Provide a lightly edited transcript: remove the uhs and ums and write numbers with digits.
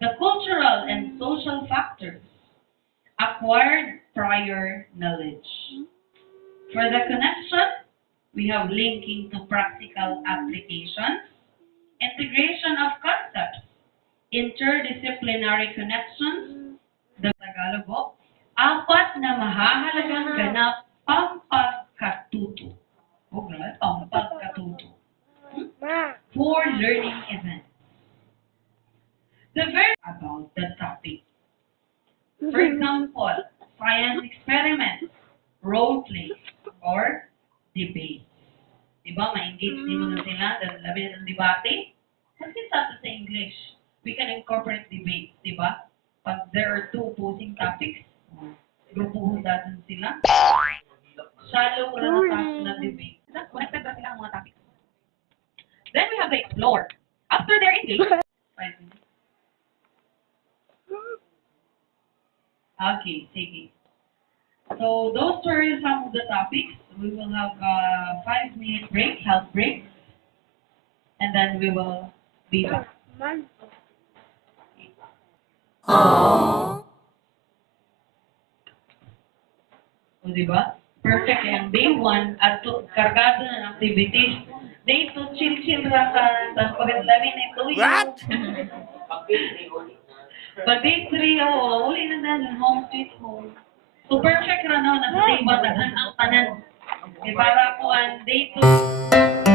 The cultural and social factors. Acquired prior knowledge. For the connection, we have linking to practical applications, integration of concepts, interdisciplinary connections, the Tagalog po, apat na mahahalagang ganap pampagkatuto. Huwag na, pampagkatuto. For learning events. The very about the topic. For example, science experiments, role play, or debate. Diba, ma-engage din mo na sila, labi na ng debate. Kasi sa English, we can incorporate debates, diba? Pag there are two opposing topics, grupuhon natin sila. Shallow na natapos na debate. Connected ba sila ang mga topics? Then we have the explore. After they're engaged, okay, sige. So those were some of the topics. We will have a 5-minute break, health break, and then we will be back. O, diba? Perfect. Ang day 1, at kargado na ng activities. Day 2, chill-chill lang ka. Tapos pagkatlamin na ito yung... Pag day 3, uli na na, home sweet home. So perfect ra no, nasa day 1, ang tanan. Para ko ang day 2.